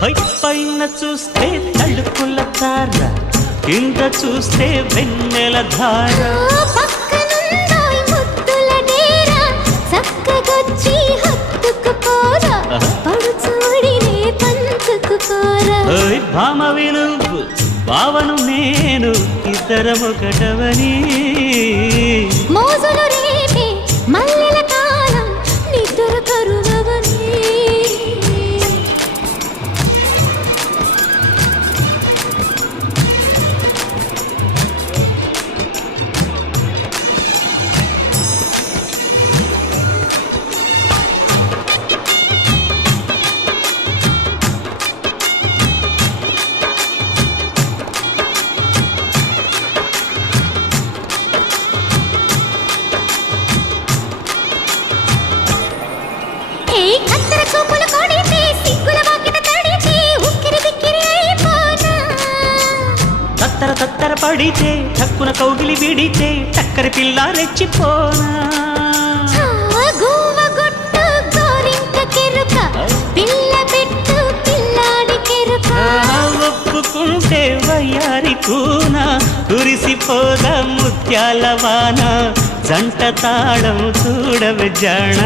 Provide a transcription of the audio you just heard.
పైన చూస్తే తలుపుల తార, కింద చూస్తే వెన్నెల ధార. పక్కనుందోయ్ ముద్దుల డేరా, చక్కగొచ్చి హత్తుకుపోరా, పడుచూడినే పంచుకుపోరా. భామ విలువు భావను నేను, ఇద్దరమొకటవని. మోజులు రేపే మల్లెల కాలం, నిద్ర కరువవని. కత్తెర చూపులు కొడితే, సిగ్గుల వాకిట తడితే, ఉక్కిరి బిక్కిరి అయిపోనా. తత్తర తత్తర పడితే, తక్కున కౌగిలి విడితే, టక్కరి పిల్ల రెచ్చిపోనా. గువ్వ గుట్టు గోరింక కెరుక, పిల్ల పెట్టు పిల్లాడి కెరుక. ఒప్పుకుంటే వయ్యారి కూన, కురిసిపోదా ముత్యాల వాన. జంట తాళం చూడవే జాణ.